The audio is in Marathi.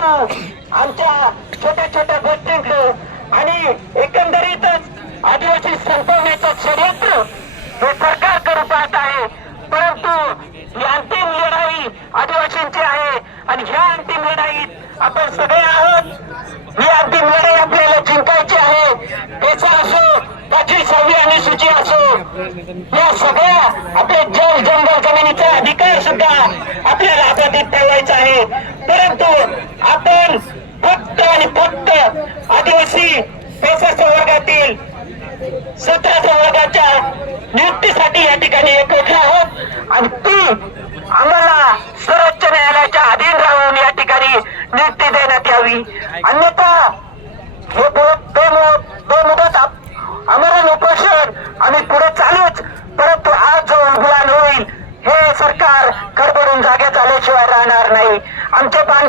परंतु आमच्या छोट्या छोट्या गोष्टींकडे आणि एकंदरीतच आदिवासी संपवण्याचं षडयंत्र हे सरकार करू पाहत आहे. परंतु ही अंतिम लढाई आदिवासींची आहे आणि ह्या अंतिम लढाईत आपण सगळे आहोत. ही अंतिम लढाई आपल्याला जिंकायची आहे. पेसा असो, 5वी 6वी अनुसूची असो, या सगळ्या आपले जल जंगल जमिनीचा अधिकार सुद्धा आपल्याला अबाधित ठेवायचा आहे. परंतु आपण फक्त आणि फक्त आदिवासी पेसा संवर्गातील 17 वर्गाच्या नियुक्तीसाठी या ठिकाणी एकत्र आहोत आणि ती आम्हाला सर्वोच्च न्यायालयाच्या अधीन राहून या ठिकाणी नियुक्ती देण्यात यावी. अन्यथा हे बेमुदत आमरण उपोषण आम्ही पुढे चालूच. परंतु आज जो उद्घाटन होईल हे सरकार खडबडून जागेत आल्याशिवाय राहणार नाही. आमचे बांधव